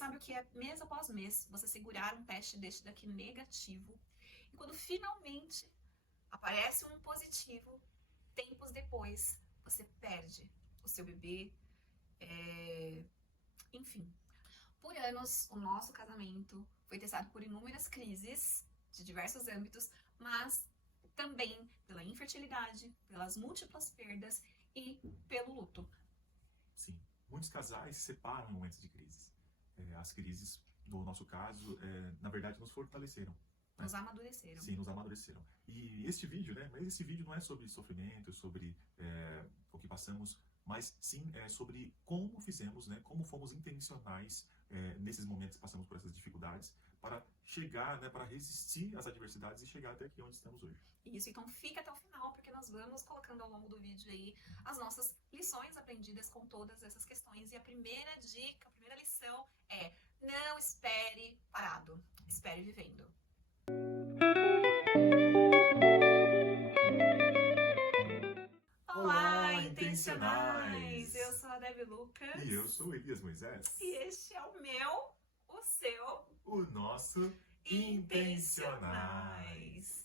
sabe o que é mês após mês você segurar um teste deste daqui negativo e quando finalmente aparece um positivo, tempos depois você perde o seu bebê, enfim. Por anos, o nosso casamento foi testado por inúmeras crises de diversos âmbitos, mas também pela infertilidade, pelas múltiplas perdas e pelo luto. Sim, muitos casais se separam em momentos de crises. As crises, no nosso caso, na verdade, nos fortaleceram. Né? Nos amadureceram. Sim, nos amadureceram. E este vídeo, né? Mas esse vídeo não é sobre sofrimento, sobre o que passamos, mas sim sobre como fizemos, né? Como fomos intencionais nesses momentos que passamos por essas dificuldades para chegar, né? Para resistir às adversidades e chegar até aqui onde estamos hoje. Isso, então fica até o final, porque nós vamos colocando ao longo do vídeo aí as nossas lições aprendidas com todas essas questões. E a primeira dica, a primeira lição é: não espere parado, espere vivendo. Olá, intencionais! Eu sou a Debbie Lucas. E eu sou o Elias Moisés. E este é o meu, o seu, o nosso Intencionais.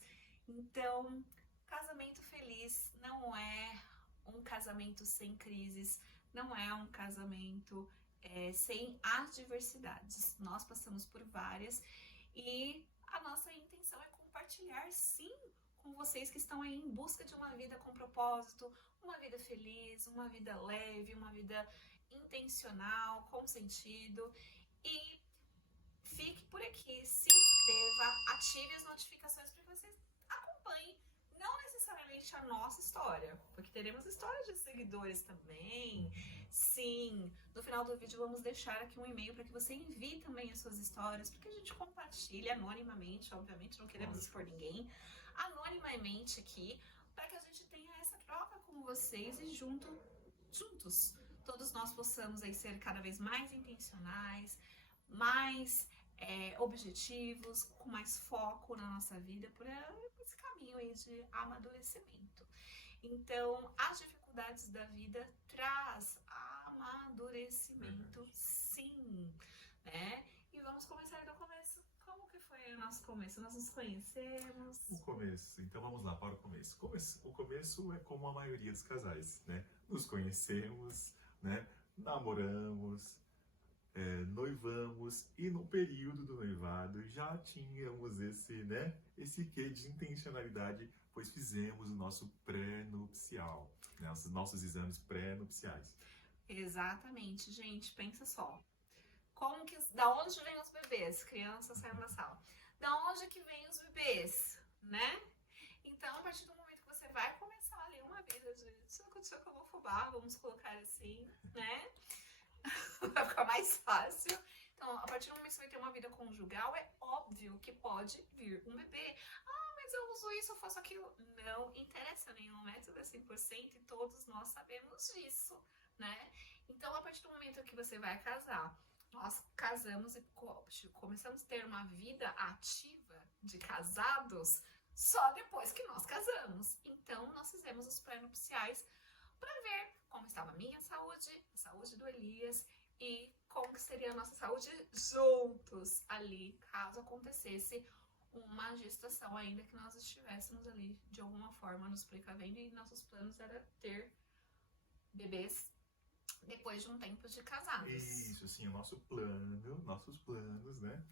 Então, casamento feliz não é um casamento sem crises, não é um casamento sem adversidades. Nós passamos por várias e a nossa intenção é compartilhar, sim, com vocês que estão aí em busca de uma vida com propósito, uma vida feliz, uma vida leve, uma vida intencional, com sentido. E fique por aqui, se inscreva, ative as notificações para que vocês acompanhem, não necessariamente a nossa história, porque teremos histórias de seguidores também. Sim, no final do vídeo vamos deixar aqui um e-mail para que você envie também as suas histórias, porque a gente compartilha anonimamente, obviamente não queremos expor ninguém, anonimamente aqui, para que a gente tenha essa troca com vocês e juntos, todos nós possamos aí ser cada vez mais intencionais, mais objetivos, com mais foco na nossa vida, por esse caminho aí de amadurecimento. Então, as dificuldades da vida traz amadurecimento, sim, né? E vamos começar do começo. Como que foi o nosso começo? Nós nos conhecemos. O começo, então vamos lá para o começo. O começo é como a maioria dos casais, né? Nos conhecemos, né? Namoramos, noivamos, e no período do noivado já tínhamos esse quê de intencionalidade, pois fizemos o nosso pré-nupcial, né? Os nossos exames pré-nupciais. Exatamente, gente, pensa só. Da onde vêm os bebês? Crianças saindo da sala. Da onde que vêm os bebês, né? Então, a partir do momento que você vai começar ali uma vida de tchocofubá, vamos colocar assim, né? Vai ficar mais fácil. Então, a partir do momento que você vai ter uma vida conjugal, é óbvio que pode vir um bebê. Ah, mas eu uso isso, eu faço aquilo. Não interessa, nenhum método é 100% e todos nós sabemos disso, né? Então, a partir do momento que você vai casar, nós casamos e começamos a ter uma vida ativa de casados só depois que nós casamos. Então, nós fizemos os pré-nupciais para ver como estava a minha saúde, a saúde do Elias e como que seria a nossa saúde juntos ali, caso acontecesse uma gestação, ainda que nós estivéssemos ali de alguma forma nos precavendo, e nossos planos era ter bebês depois de um tempo de casados. Isso, assim, nossos planos, né?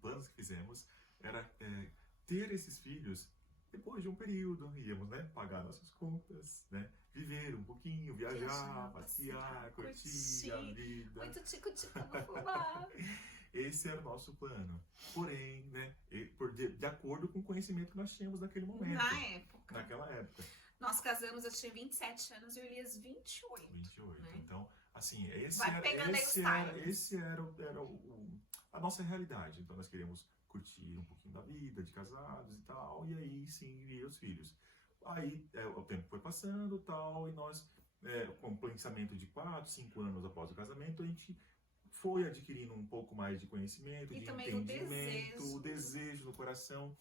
Planos que fizemos era ter esses filhos depois de um período. Íamos, né? Pagar nossas contas, né? Viver um pouquinho, viajar, passear, curtir a vida. Muito tico-tico no fubá. Esse era o nosso plano. Porém, né? De acordo com o conhecimento que nós tínhamos naquele momento. Naquela época. Nós casamos, eu tinha 27 anos e o Elias 28. 28. Né? Então, assim, esse era a nossa realidade. Então, nós queríamos curtir um pouquinho da vida, de casados e tal, e aí sim vir os filhos. Aí o tempo foi passando e tal, e nós, com o pensamento de 4, 5 anos após o casamento, a gente foi adquirindo um pouco mais de conhecimento, de entendimento, o desejo no coração.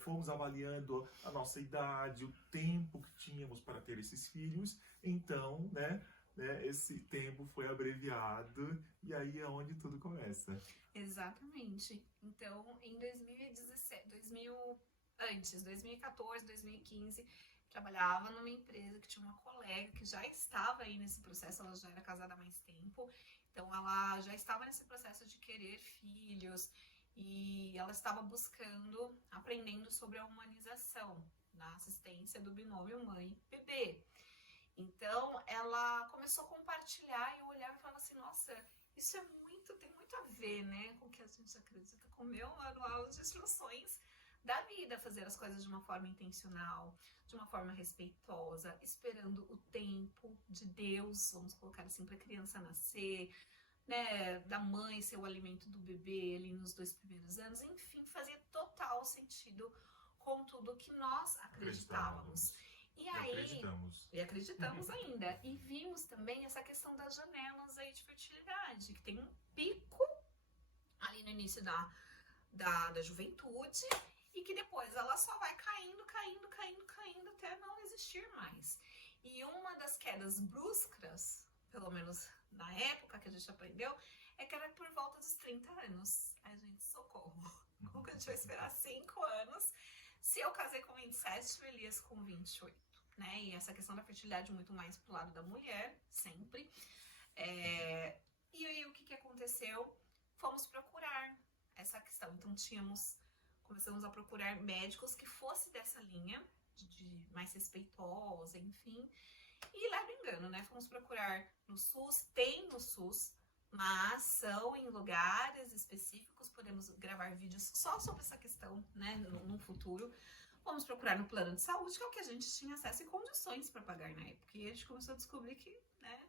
Fomos avaliando a nossa idade, o tempo que tínhamos para ter esses filhos. Então, né, né, esse tempo foi abreviado e aí é onde tudo começa. Exatamente. Então, em 2017, 2014, 2015, trabalhava numa empresa que tinha uma colega que já estava aí nesse processo, ela já era casada há mais tempo, então ela já estava nesse processo de querer filhos e ela estava buscando, aprendendo sobre a humanização na assistência do binômio mãe-bebê. Então, ela começou a compartilhar e eu olhava e falava assim, nossa, isso é muito, tem muito a ver, né, com o que a gente acredita, com o meu manual de instruções da vida, fazer as coisas de uma forma intencional, de uma forma respeitosa, esperando o tempo de Deus, vamos colocar assim, para a criança nascer, né, da mãe ser o alimento do bebê ali nos 2 primeiros anos, enfim, fazia total sentido com tudo que nós acreditávamos. E acreditamos ainda. E vimos também essa questão das janelas aí de fertilidade, que tem um pico ali no início da juventude e que depois ela só vai caindo até não existir mais. E uma das quedas bruscas, pelo menos na época que a gente aprendeu, é que era por volta dos 30 anos. Ai, gente, socorro. Como que a gente vai esperar 5 anos se eu casei com 27 e o Elias com 28? Né? E essa questão da fertilidade muito mais pro lado da mulher, sempre. E aí, o que aconteceu? Fomos procurar essa questão. Então, começamos a procurar médicos que fosse dessa linha, de mais respeitosa, enfim. E leva engano, né? Fomos procurar no SUS, tem no SUS, mas são em lugares específicos, podemos gravar vídeos só sobre essa questão, né, no futuro. Vamos procurar no plano de saúde, que é o que a gente tinha acesso e condições para pagar na época. E a gente começou a descobrir que, né,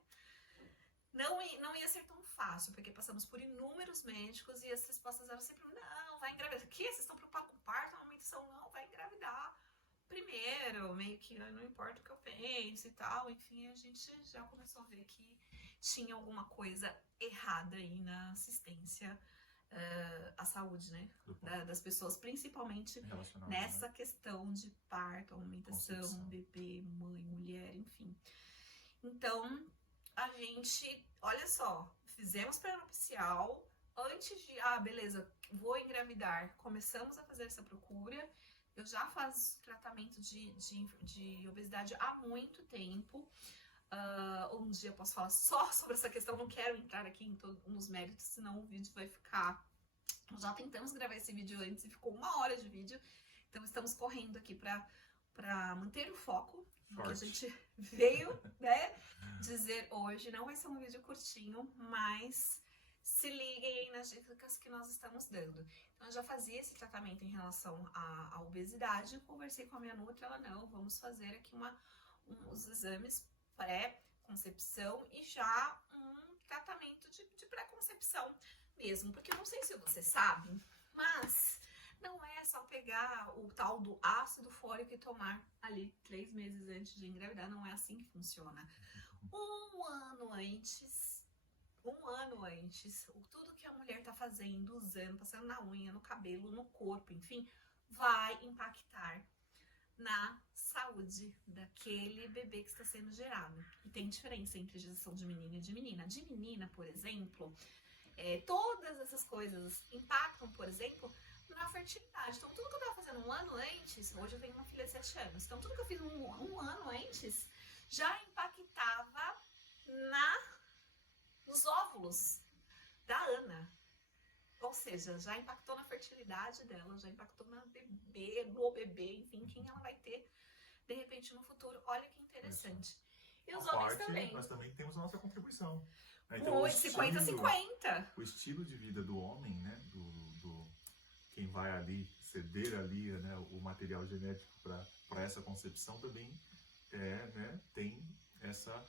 não ia ser tão fácil, porque passamos por inúmeros médicos e as respostas eram sempre, não, vai engravidar. O quê? Vocês estão preocupados com parto, amamentação? Não, vai engravidar primeiro, meio que não importa o que eu penso e tal. Enfim, a gente já começou a ver que tinha alguma coisa errada aí na assistência à saúde, né? Das pessoas, principalmente nessa questão de parto, amamentação, bebê, mãe, mulher, enfim. Então, a gente, olha só, fizemos pré-nupcial, antes de, beleza, vou engravidar, começamos a fazer essa procura. Eu já faço tratamento de obesidade há muito tempo. Um dia eu posso falar só sobre essa questão, não quero entrar aqui nos méritos, senão o vídeo vai ficar... Já tentamos gravar esse vídeo antes e ficou 1 hora de vídeo, então estamos correndo aqui para manter o foco no que a gente veio, né, dizer hoje. Não vai ser um vídeo curtinho, mas se liguem aí nas dicas que nós estamos dando. Então, eu já fazia esse tratamento em relação à obesidade, conversei com a minha nutri, ela, não, vamos fazer aqui os exames pré-concepção e já um tratamento de pré-concepção mesmo, porque eu não sei se vocês sabem, mas não é só pegar o tal do ácido fólico e tomar ali 3 meses antes de engravidar, não é assim que funciona. Um ano antes, tudo que a mulher tá fazendo, usando, passando na unha, no cabelo, no corpo, enfim, vai impactar na saúde daquele bebê que está sendo gerado. E tem diferença entre gestação de menino e de menina. De menina, por exemplo, todas essas coisas impactam, por exemplo, na fertilidade. Então, tudo que eu tava fazendo 1 ano antes, hoje eu tenho uma filha de 7 anos, então tudo que eu fiz um ano antes já impactava nos óvulos da Ana. Ou seja, já impactou na fertilidade dela, já impactou no bebê, enfim, quem ela vai ter, de repente, no futuro. Olha que interessante. E os homens também. Nós também temos a nossa contribuição. Então, 50-50. O estilo de vida do homem, né, quem vai ali, ceder ali, né, o material genético para essa concepção também né, tem essa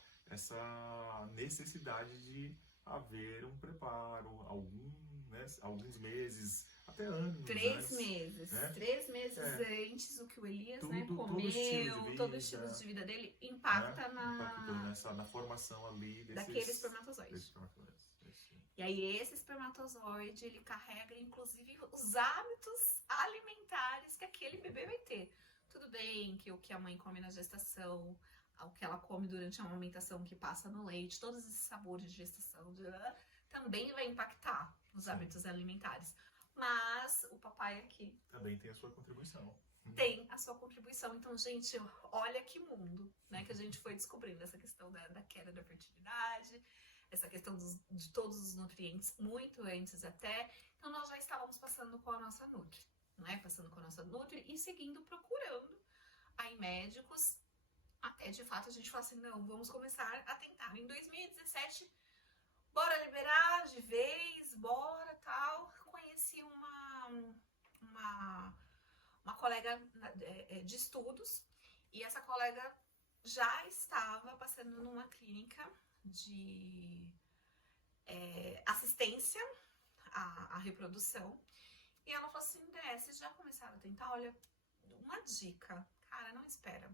necessidade de haver um preparo, alguns meses, até anos. 3 meses. Né? 3 meses antes, o que o Elias comeu, todo o estilo de vida dele impacta na formação ali daquele espermatozoide. E aí esse espermatozoide, ele carrega inclusive os hábitos alimentares que aquele bebê vai ter. Tudo bem que o que a mãe come na gestação, o que ela come durante a amamentação, que passa no leite, todos esses sabores de gestação, também vai impactar os hábitos alimentares. Mas o papai aqui também tem a sua contribuição. Tem a sua contribuição. Então, gente, olha que mundo, né, que a gente foi descobrindo essa questão da queda da fertilidade, essa questão de todos os nutrientes muito antes até. Então, nós já estávamos passando com a nossa Nutri, né, passando com a nossa Nutri e seguindo, procurando aí médicos, até de fato a gente falou assim, não, vamos começar a tentar. Em 2017, bora liberar de vez, bora, tal. Conheci uma colega de estudos, e essa colega já estava passando numa clínica de assistência à reprodução, e ela falou assim, vocês já começaram a tentar? Olha, uma dica, cara, não espera.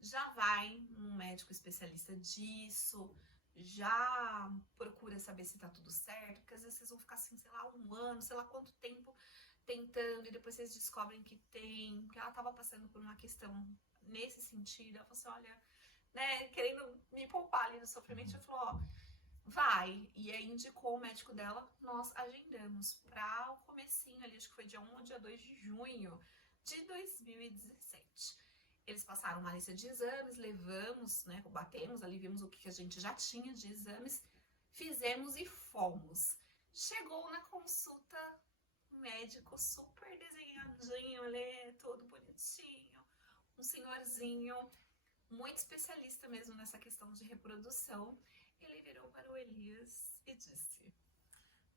Já vai num médico especialista disso, já procura saber se tá tudo certo, porque às vezes vocês vão ficar assim, sei lá, 1 ano, sei lá quanto tempo tentando, e depois vocês descobrem que tem, que ela tava passando por uma questão nesse sentido. Ela falou assim, olha, né, querendo me poupar ali no sofrimento, ela falou, ó, vai. E aí indicou o médico dela, nós agendamos para o comecinho ali, acho que foi dia 1 ou dia 2 de junho de 2017. Eles passaram uma lista de exames, levamos, né, batemos ali, vimos o que a gente já tinha de exames, fizemos e fomos. Chegou na consulta, médico super desenhadinho ali, todo bonitinho, um senhorzinho, muito especialista mesmo nessa questão de reprodução. Ele virou para o Elias e disse...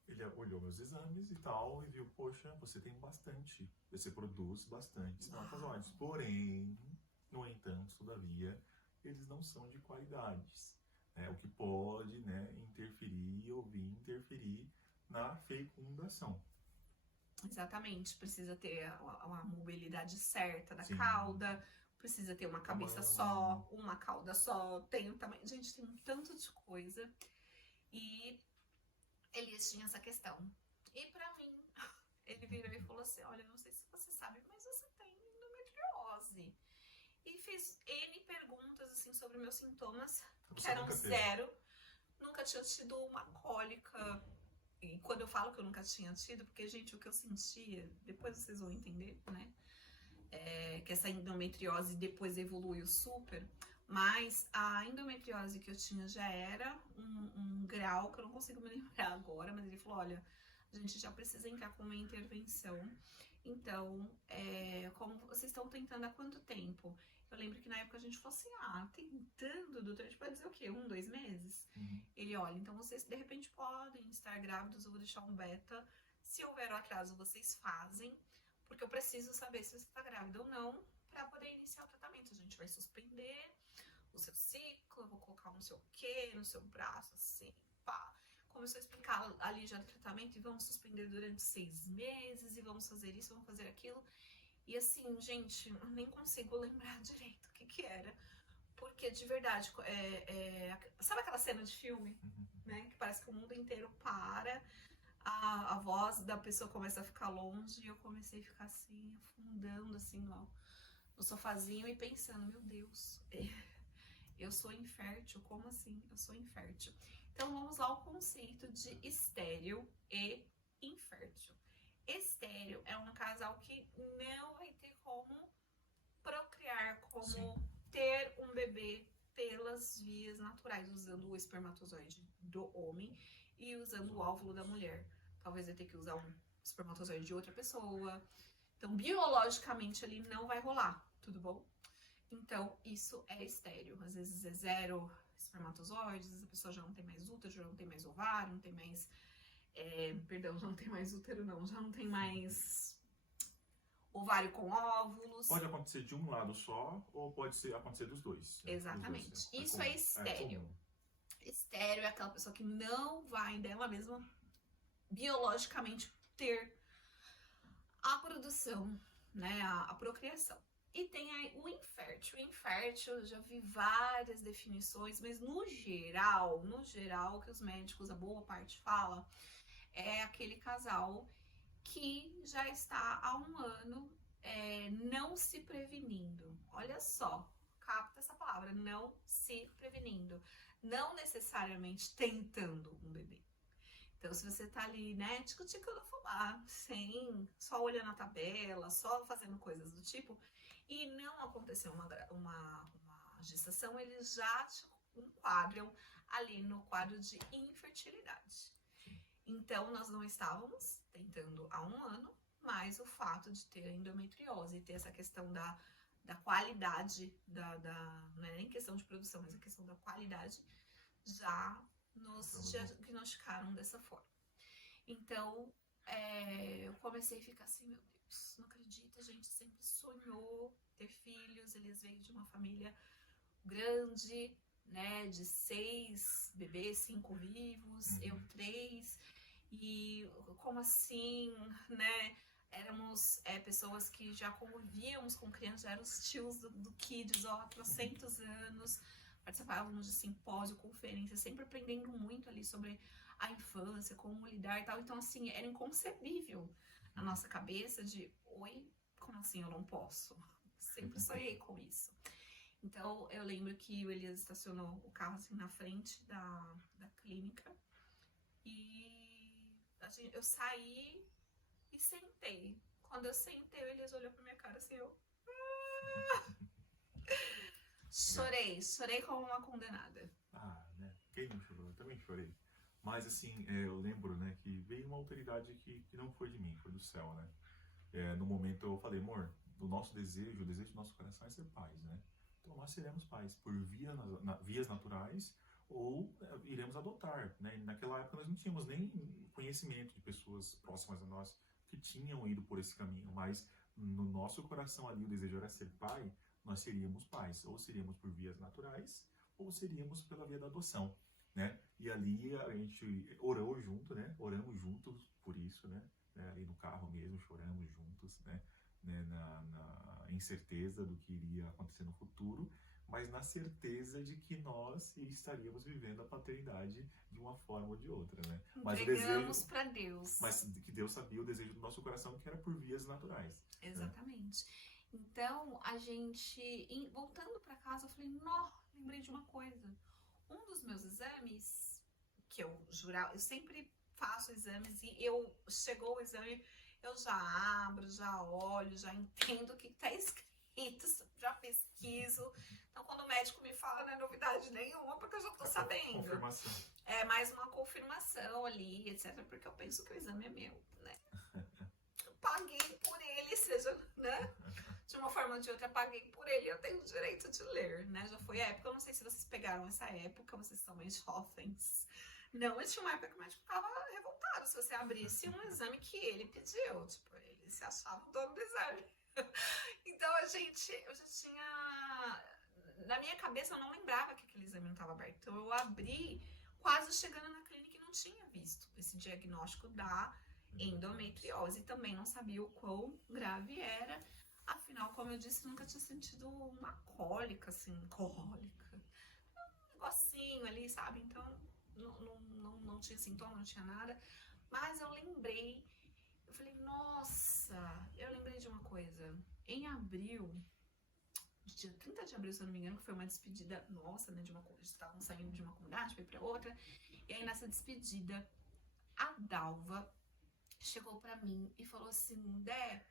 Ele olhou meus exames e tal, e viu, poxa, você tem bastante, você produz bastante espermatozoides. Porém, no entanto, todavia, eles não são de qualidades, né? O que pode, né, interferir na fecundação. Exatamente, precisa ter a mobilidade certa da cauda, precisa ter uma cabeça só, uma cauda só, tem um tamanho... Gente, tem um tanto de coisa. E Elias tinha essa questão. E pra mim, ele virou e falou assim, olha, não sei se você sabe, mas você tem endometriose. E fez N perguntas, assim, sobre meus sintomas, que eram zero. Nunca tinha tido uma cólica. E quando eu falo que eu nunca tinha tido, porque, gente, o que eu sentia, depois vocês vão entender, né? Que essa endometriose depois evoluiu super, mas a endometriose que eu tinha já era um grau que eu não consigo me lembrar agora, mas ele falou, olha, a gente já precisa entrar com uma intervenção. Então, como vocês estão tentando há quanto tempo? Eu lembro que na época a gente falou assim, tentando, doutor, a gente pode dizer o quê? 1, 2 meses? Ele, olha, então vocês de repente podem estar grávidos, eu vou deixar um beta. Se houver um atraso, vocês fazem, porque eu preciso saber se você está grávida ou não, para poder iniciar o tratamento. A gente vai suspender o seu ciclo, eu vou colocar não sei o que no seu braço, assim, pá. Começou a explicar ali já do tratamento, e vamos suspender durante 6 meses, e vamos fazer isso, vamos fazer aquilo. E assim, gente, eu nem consigo lembrar direito o que era. Porque, de verdade, sabe aquela cena de filme, né? Que parece que o mundo inteiro para, a voz da pessoa começa a ficar longe, e eu comecei a ficar assim, afundando assim no sofazinho e pensando, meu Deus, eu sou infértil, como assim? Eu sou infértil. Então, vamos lá ao conceito de estéril e infértil. Estéril é um casal que não vai ter como procriar, como ter um bebê pelas vias naturais, usando o espermatozoide do homem e usando o óvulo da mulher. Talvez vai ter que usar um espermatozoide de outra pessoa. Então, biologicamente, ali não vai rolar, tudo bom? Então, isso é estéril. Às vezes é 0 espermatozoides, a pessoa já não tem mais útero, já não tem mais ovário, não tem mais... já não tem mais útero, não. Já não tem mais ovário com óvulos. Pode acontecer de um lado só, ou pode acontecer dos dois. Exatamente. Dos dois, isso é estéril. Estéril é aquela pessoa que não vai dela mesma biologicamente ter a produção, né, a procriação. E tem aí o infértil. O infértil, eu já vi várias definições, mas no geral, que os médicos, a boa parte fala, é aquele casal que já está há 1 ano não se prevenindo. Olha só, capta essa palavra, não se prevenindo, não necessariamente tentando um bebê. Então, se você tá ali, né, ticando fubá, só olhando a tabela, só fazendo coisas do tipo, e não aconteceu uma gestação, eles já te enquadram ali no quadro de infertilidade. Então, nós não estávamos tentando há 1 ano, mas o fato de ter endometriose e ter essa questão da qualidade, não é nem questão de produção, mas a questão da qualidade, já nos diagnosticaram dessa forma. Então, eu comecei a ficar assim, meu Deus, não acredito, a gente sempre sonhou ter filhos, eles vêm de uma família grande, né, de 6 bebês, 5 vivos, eu 3, e como assim, né, éramos pessoas que já convivíamos com crianças, já eram os tios do Kids há 400 anos, participávamos de simpósio, conferências, sempre aprendendo muito ali sobre a infância, como lidar e tal. Então, assim, era inconcebível na nossa cabeça de, oi, como assim eu não posso? Sempre sonhei com isso. Então, eu lembro que o Elias estacionou o carro assim na frente da clínica e eu saí e sentei. Quando eu sentei, o Elias olhou pra minha cara assim, eu... Chorei como uma condenada. Né? Quem não chorou? Eu também chorei. Mas assim, eu lembro, né, que veio uma autoridade que não foi de mim, foi do céu, né? No momento eu falei, amor, o desejo do nosso coração é ser pais, né? Então nós seremos pais por vias naturais ou iremos adotar, né? Naquela época nós não tínhamos nem conhecimento de pessoas próximas a nós que tinham ido por esse caminho, mas no nosso coração ali o desejo era ser pai, nós seríamos pais, ou seríamos por vias naturais, ou seríamos pela via da adoção, né? E ali a gente orou junto, né? Oramos juntos por isso, né? Ali no carro mesmo, choramos juntos, né? Na incerteza do que iria acontecer no futuro, mas na certeza de que nós estaríamos vivendo a paternidade de uma forma ou de outra, né? Mas entregamos para Deus. Mas que Deus sabia o desejo do nosso coração, que era por vias naturais. Exatamente. Né? Então, a gente, voltando para casa, eu falei, lembrei de uma coisa. Um dos meus exames, que eu jurava, eu sempre faço exames e chegou o exame, eu já abro, já olho, já entendo o que está escrito, já pesquiso. Então, quando o médico me fala, não é novidade nenhuma, porque eu já estou sabendo. Confirmação. É mais uma confirmação ali, etc. Porque eu penso que o exame é meu, né? Eu paguei por ele, seja, né? De uma forma ou de outra, paguei por ele, eu tenho o direito de ler, né? Já foi a época, eu não sei se vocês pegaram essa época, vocês são mais jovens. Não, mas tinha uma época que o médico ficava revoltado se você abrisse um exame que ele pediu, tipo, ele se achava o dono do exame. Então, eu já tinha... Na minha cabeça, eu não lembrava que aquele exame não estava aberto. Então, eu abri quase chegando na clínica e não tinha visto esse diagnóstico da endometriose. Também não sabia o quão grave era. Afinal, como eu disse, nunca tinha sentido uma cólica, assim, um negocinho ali, sabe? Então, não tinha sintoma, não tinha nada. Mas eu lembrei, eu falei, nossa, eu lembrei de uma coisa. Em abril, dia 30 de abril, se eu não me engano, que foi uma despedida nossa, né? Estavam saindo de uma comunidade, foi pra outra. E aí, nessa despedida, a Dalva chegou pra mim e falou assim, Dé,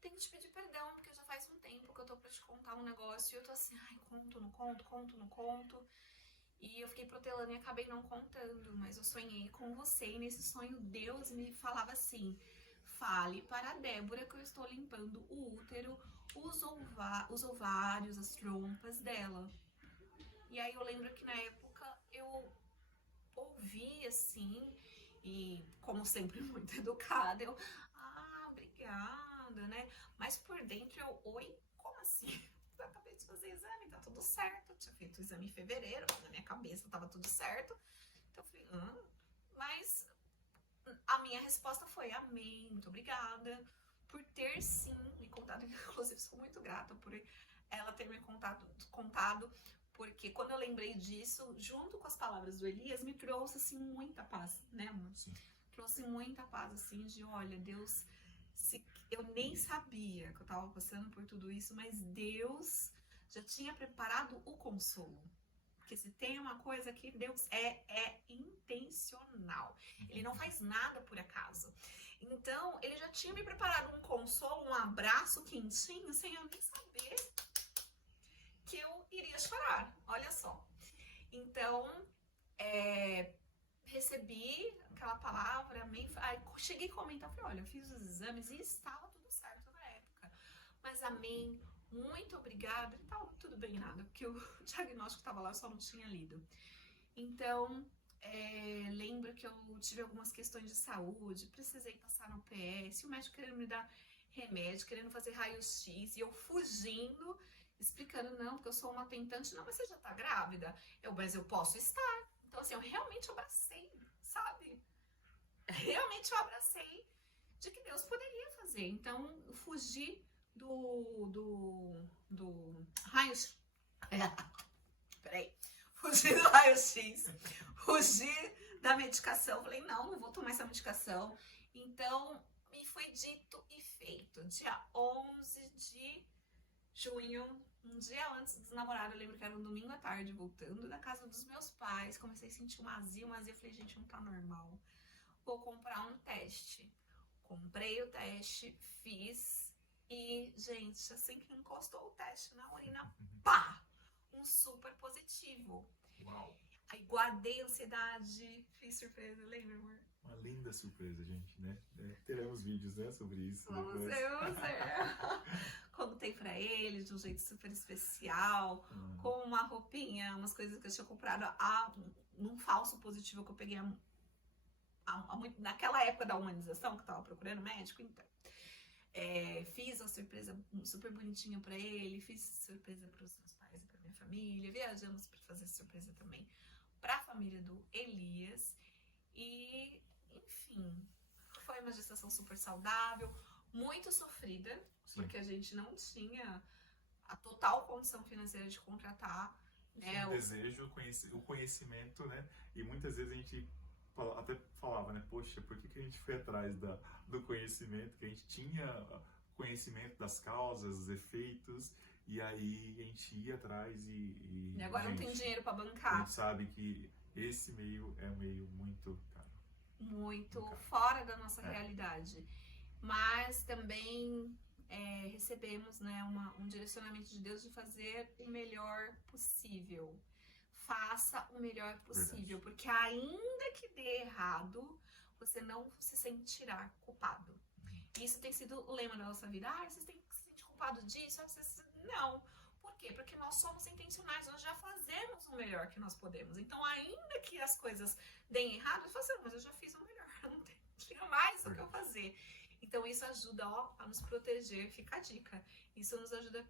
tenho que te pedir perdão, porque já faz um tempo que eu tô pra te contar um negócio e eu tô assim, ai, conto, não conto. E eu fiquei protelando e acabei não contando, mas eu sonhei com você e nesse sonho Deus me falava assim, fale para a Débora que eu estou limpando o útero, os ovários, as trompas dela. E aí eu lembro que na época eu ouvi assim, e como sempre muito educada, eu, obrigada, né? Mas por dentro eu, oi, como assim? Eu acabei de fazer exame, tá tudo certo. Eu tinha feito o exame em fevereiro, na minha cabeça tava tudo certo. Então eu falei, mas a minha resposta foi, amém, muito obrigada por ter sim me contado. Inclusive, sou muito grata por ela ter me contado, porque quando eu lembrei disso, junto com as palavras do Elias, me trouxe assim muita paz, né, amor? Sim. Trouxe muita paz, assim, de olha, Deus, eu nem sabia que eu tava passando por tudo isso, mas Deus já tinha preparado o consolo. Porque se tem uma coisa que Deus é intencional. Ele não faz nada por acaso. Então, ele já tinha me preparado um consolo, um abraço quentinho, sem eu nem saber que eu iria chorar. Olha só. Então, recebi aquela palavra, amém. Aí cheguei a comentar, falei, olha, eu fiz os exames e estava tudo certo na época. Mas amém, muito obrigada. E tal, tudo bem, nada, porque o diagnóstico estava lá, eu só não tinha lido. Então, lembro que eu tive algumas questões de saúde, precisei passar no PS, o médico querendo me dar remédio, querendo fazer raio-x, e eu fugindo, explicando, não, porque eu sou uma tentante. Não, mas você já tá grávida? Mas eu posso estar. Então, assim, eu realmente abracei, sabe? Realmente eu abracei de que Deus poderia fazer. Então, eu fugi do raio-x. Peraí. Fugi do raio-x. Fugi da medicação. Falei, não vou tomar essa medicação. Então, me foi dito e feito. Dia 11 de junho, um dia antes dos namorados, eu lembro que era um domingo à tarde, voltando da casa dos meus pais, comecei a sentir uma azia, eu falei, gente, não tá normal. Vou comprar um teste. Comprei o teste, fiz e, gente, assim que encostou o teste na urina, pá! Um super positivo. Uau! Aí guardei a ansiedade, fiz surpresa, lembra, amor? Uma linda surpresa, gente, né? Teremos vídeos, né, sobre isso. Vamos ver. Contei pra ele de um jeito super especial, com uma roupinha, umas coisas que eu tinha comprado num falso positivo que eu peguei naquela época da humanização, que eu tava procurando médico, então. Fiz uma surpresa super bonitinha pra ele, fiz surpresa pros meus pais e pra minha família, viajamos pra fazer surpresa também pra família do Elias e, enfim, foi uma gestação super saudável, muito sofrida, sim, porque a gente não tinha a total condição financeira de contratar, né? O desejo, o conhecimento, né? E muitas vezes a gente até falava, né? Poxa, por que a gente foi atrás do conhecimento? Que a gente tinha conhecimento das causas, dos efeitos, e aí a gente ia atrás e agora gente, não tem dinheiro para bancar. A gente sabe que esse meio é um meio muito caro. Muito fora da nossa realidade. Mas também recebemos, né, um direcionamento de Deus de fazer o melhor possível. Faça o melhor possível, porque ainda que dê errado, você não se sentirá culpado. Isso tem sido o lema da nossa vida. Você tem que se sentir culpado disso? Não. Por quê? Porque nós somos intencionais, nós já fazemos o melhor que nós podemos. Então, ainda que as coisas deem errado, mas eu já fiz o melhor, não tinha mais o que eu fazer. Então, isso ajuda a nos proteger, fica a dica. Isso nos ajuda a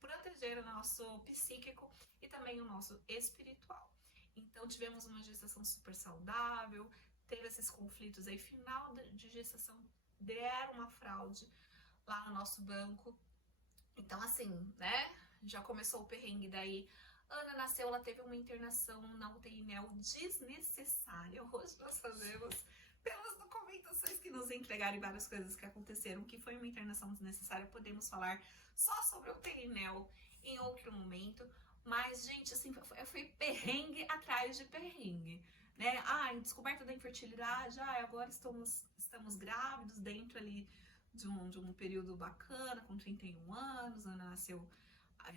proteger o nosso psíquico e também o nosso espiritual. Então, tivemos uma gestação super saudável, teve esses conflitos aí, final de gestação, deram uma fraude lá no nosso banco. Então, assim, né, já começou o perrengue daí. Ana nasceu, ela teve uma internação na UTI NEL desnecessária. Hoje nós sabemos, pelas documentações que nos entregaram e várias coisas que aconteceram, que foi uma internação desnecessária. Podemos falar só sobre a UTI NEL em outro momento. Mas, gente, assim, foi perrengue atrás de perrengue, né? Descoberta da infertilidade, agora estamos grávidos dentro ali de um período bacana, com 31 anos, a Ana nasceu,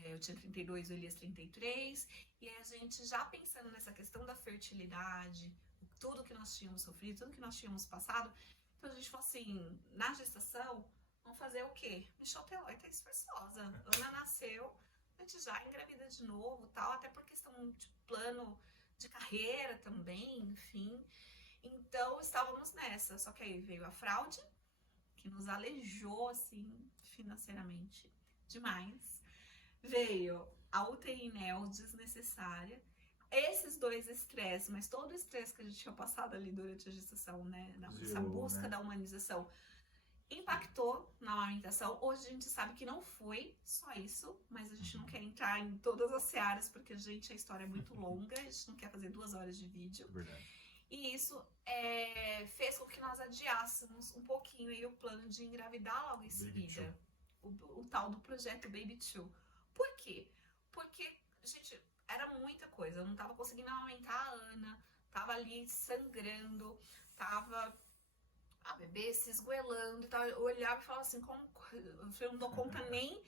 eu tinha 32, o Elias 33, e a gente já pensando nessa questão da fertilidade, tudo que nós tínhamos sofrido, tudo que nós tínhamos passado, então a gente falou assim, na gestação, vamos fazer o quê? Michel Teló e Thaís Versosa. Ana nasceu, a gente já engravida de novo, tal, até por questão de plano de carreira também, enfim. Então, estávamos nessa, só que aí veio a fraude, que nos aleijou, assim, financeiramente demais. Veio a UTI NEL desnecessária. Esses dois estresses, mas todo o estresse que a gente tinha passado ali durante a gestação, né, nessa busca da humanização, impactou na amamentação. Hoje a gente sabe que não foi só isso, mas a gente não quer entrar em todas as searas, porque, gente, a história é muito longa, a gente não quer fazer 2 horas de vídeo. Verdade. E isso fez com que nós adiássemos um pouquinho aí o plano de engravidar logo em seguida. O tal do projeto Baby 2. Por quê? porque, gente, era muita coisa. Eu não tava conseguindo amamentar a Ana, tava ali sangrando, tava a bebê se esgoelando e tal. Eu olhava e falava assim, como eu não dou conta nem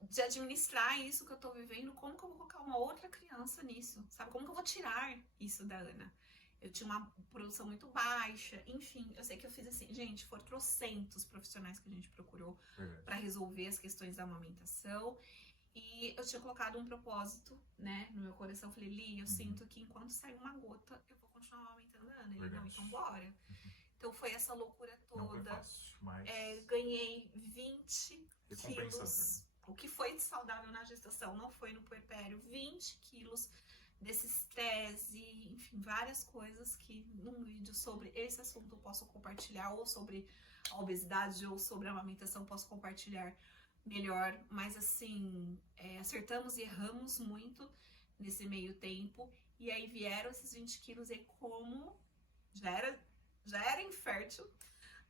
de administrar isso que eu tô vivendo, como que eu vou colocar uma outra criança nisso, sabe? Como que eu vou tirar isso da Ana? Eu tinha uma produção muito baixa, enfim, eu sei que eu fiz assim, gente, foram trocentos profissionais que a gente procurou para resolver as questões da amamentação, e eu tinha colocado um propósito, né, no meu coração. Eu falei, Li, eu sinto que enquanto sair uma gota, eu vou continuar amamentando a Ana. E não, então bora. Então foi essa loucura toda. Não foi fácil, mas... ganhei 20 quilos. O que foi de saudável na gestação não foi no puerpério. 20 quilos desse estresse, enfim, várias coisas que num vídeo sobre esse assunto eu posso compartilhar, ou sobre a obesidade, ou sobre a amamentação posso compartilhar melhor, mas assim, acertamos e erramos muito nesse meio tempo, e aí vieram esses 20 quilos, e como já era infértil,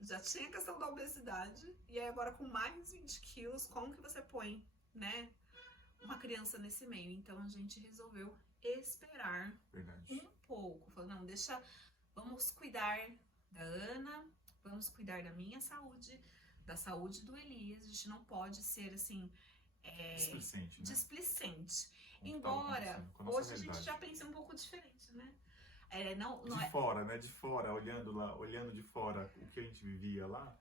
já tinha a questão da obesidade, e aí agora com mais 20 quilos, como que você põe, né, uma criança nesse meio? Então a gente resolveu esperar um pouco, falou, não, vamos cuidar da Ana, vamos cuidar da minha saúde, da saúde do Elias. A gente não pode ser assim displicente, né? Displicente. Embora hoje a gente já pense um pouco diferente, né? Fora, né? De fora, olhando de fora o que a gente vivia lá,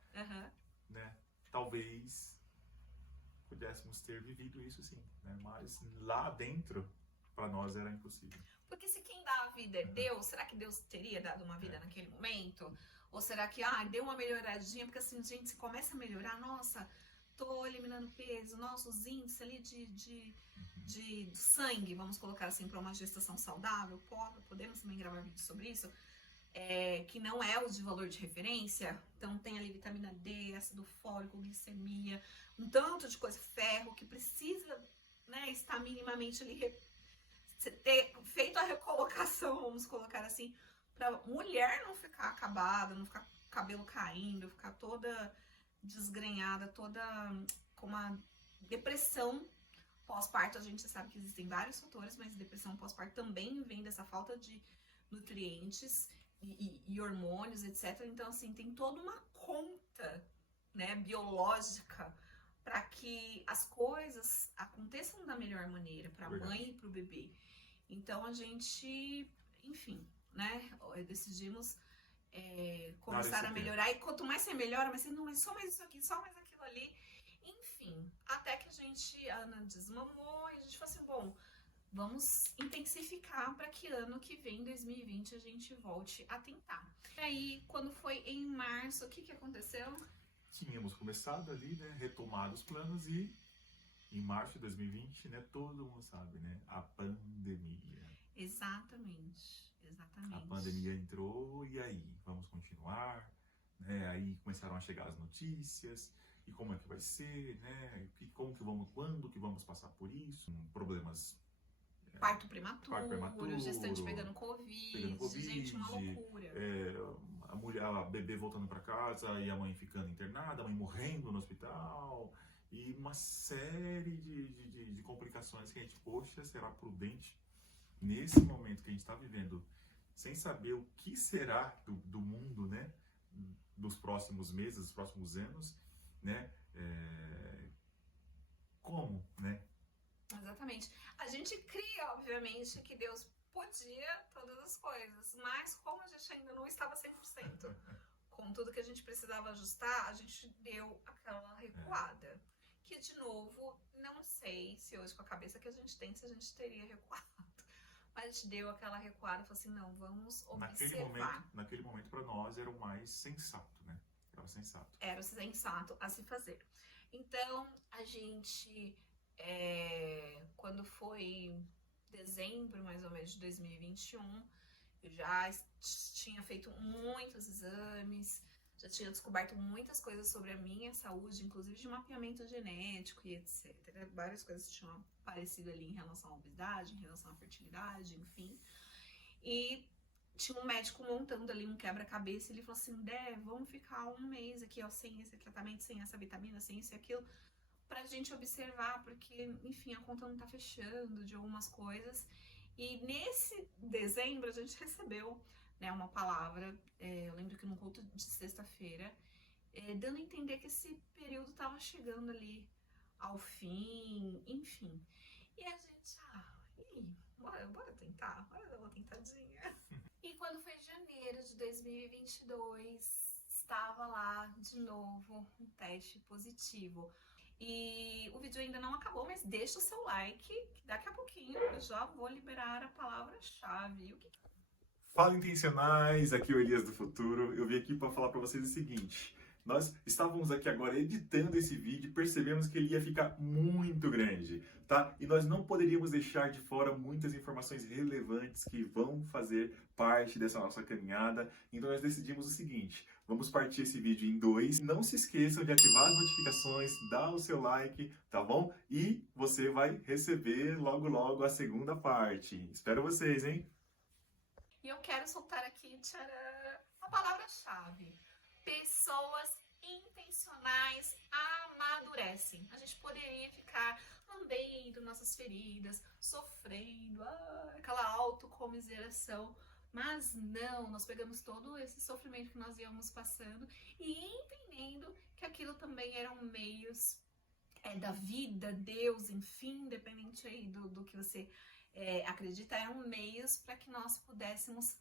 né? Talvez pudéssemos ter vivido isso sim, né? Mas lá dentro, para nós era impossível. Porque se quem dá a vida é Deus, será que Deus teria dado uma vida naquele momento? Ou será que, deu uma melhoradinha? Porque assim, gente, se começa a melhorar, nossa, tô eliminando peso, nossa, os índices ali de sangue, vamos colocar assim, para uma gestação saudável, podemos também gravar vídeo sobre isso, que não é o de valor de referência, então tem ali vitamina D, ácido fólico, glicemia, um tanto de coisa, ferro, que precisa, né, estar minimamente ali, ter feito a recolocação, vamos colocar assim, pra mulher não ficar acabada, não ficar com o cabelo caindo, ficar toda desgrenhada, toda com uma depressão pós-parto. A gente sabe que existem vários fatores, mas depressão pós-parto também vem dessa falta de nutrientes e hormônios, etc. Então, assim, tem toda uma conta, né, biológica para que as coisas aconteçam da melhor maneira para a mãe e para o bebê. Então, a gente, enfim, né, decidimos começar a melhorar. E quanto mais você melhora, mas você não é só mais isso aqui, só mais aquilo ali. Enfim, até que a Ana desmamou, e a gente falou assim, bom, vamos intensificar para que ano que vem, 2020, a gente volte a tentar. E aí, quando foi em março, o que aconteceu? Tínhamos começado ali, né, retomado os planos, e em março de 2020, né, todo mundo sabe, né, a pandemia. Exatamente. A pandemia entrou, e aí, vamos continuar, né, aí começaram a chegar as notícias, e como é que vai ser, né, e quando que vamos passar por isso, problemas... Parto prematuro, gestante pegando Covid, gente, uma loucura. A bebê voltando para casa e a mãe ficando internada, a mãe morrendo no hospital, e uma série de complicações que a gente, poxa, será prudente nesse momento que a gente está vivendo, sem saber o que será do mundo, né, dos próximos meses, dos próximos anos, né, como, né? Exatamente. A gente cria, obviamente, que Deus podia todas as coisas, mas como a gente ainda não estava 100% com tudo que a gente precisava ajustar, a gente deu aquela recuada. Que, de novo, não sei se hoje com a cabeça que a gente tem, se a gente teria recuado. Mas a gente deu aquela recuada e falou assim, não, vamos observar. Naquele momento, para nós, era o mais sensato, né? Era o sensato. Era o sensato a se fazer. Então, a gente... quando foi dezembro, mais ou menos, de 2021, eu já tinha feito muitos exames, já tinha descoberto muitas coisas sobre a minha saúde, inclusive de mapeamento genético e etc. Várias coisas tinham aparecido ali em relação à obesidade, em relação à fertilidade, enfim. E tinha um médico montando ali um quebra-cabeça, e ele falou assim, vamos ficar um mês aqui, ó, sem esse tratamento, sem essa vitamina, sem isso e aquilo. pra gente observar, porque, enfim, a conta não tá fechando de algumas coisas. E nesse dezembro a gente recebeu, né, uma palavra, eu lembro que num culto de sexta-feira, dando a entender que esse período tava chegando ali ao fim, enfim. E a gente, bora tentar, bora dar uma tentadinha. E quando foi janeiro de 2022, estava lá de novo um teste positivo. E o vídeo ainda não acabou, mas deixa o seu like, que daqui a pouquinho eu já vou liberar a palavra-chave. Fala, intencionais, aqui é o Elias do Futuro. Eu vim aqui para falar para vocês o seguinte: nós estávamos aqui agora editando esse vídeo e percebemos que ele ia ficar muito grande, tá? E nós não poderíamos deixar de fora muitas informações relevantes que vão fazer parte dessa nossa caminhada. Então nós decidimos o seguinte: vamos partir esse vídeo em 2. Não se esqueçam de ativar as notificações, dar o seu like, tá bom? E você vai receber logo logo a segunda parte. Espero vocês, hein? E eu quero soltar aqui, tcharam, a palavra-chave. Pessoas intencionais amadurecem. A gente poderia ficar lambendo nossas feridas, sofrendo, aquela autocomiseração. Mas não, nós pegamos todo esse sofrimento que nós íamos passando e entendendo que aquilo também eram meios da vida, Deus, enfim, independente aí do que você acredita, eram meios para que nós pudéssemos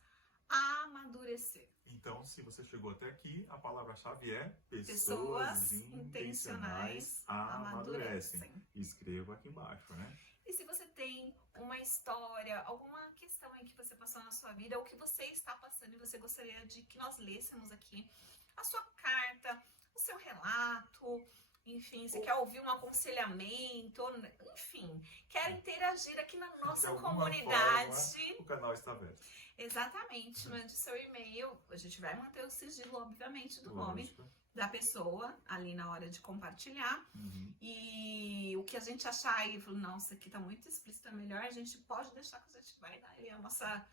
amadurecer. Então, se você chegou até aqui, a palavra-chave é pessoas intencionais amadurecem. Escreva aqui embaixo, né? E se você tem uma história, alguma questão aí que você passou na sua vida, ou que você está passando e você gostaria de que nós lêssemos aqui, a sua carta, o seu relato, enfim, você quer ouvir um aconselhamento, enfim, quer interagir aqui na nossa comunidade. Forma, o canal está aberto. Exatamente, mande seu e-mail, a gente vai manter o sigilo, obviamente, do nome da pessoa ali na hora de compartilhar. E o que a gente achar aí, nossa, aqui tá muito explícito, é melhor, a gente pode deixar que a gente vai dar ali a nossa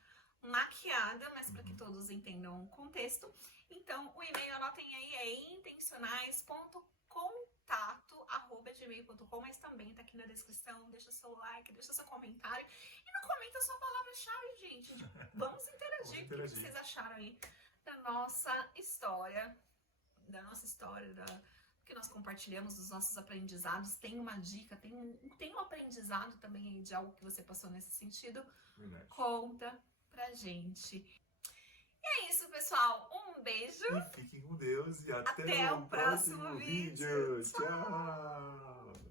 maquiada, mas para que todos entendam o contexto. Então, o e-mail, anotem aí, é intencionais.contato@gmail.com, mas também tá aqui na descrição. Deixa seu like, deixa seu comentário e não comenta a sua palavra-chave, gente. Vamos interagir. O que vocês acharam aí da nossa história, que nós compartilhamos, dos nossos aprendizados? Tem uma dica, tem um aprendizado também aí de algo que você passou nesse sentido? Verdade. Conta pra gente. E é isso, pessoal. Um beijo. E fiquem com Deus e até o próximo vídeo. Tchau!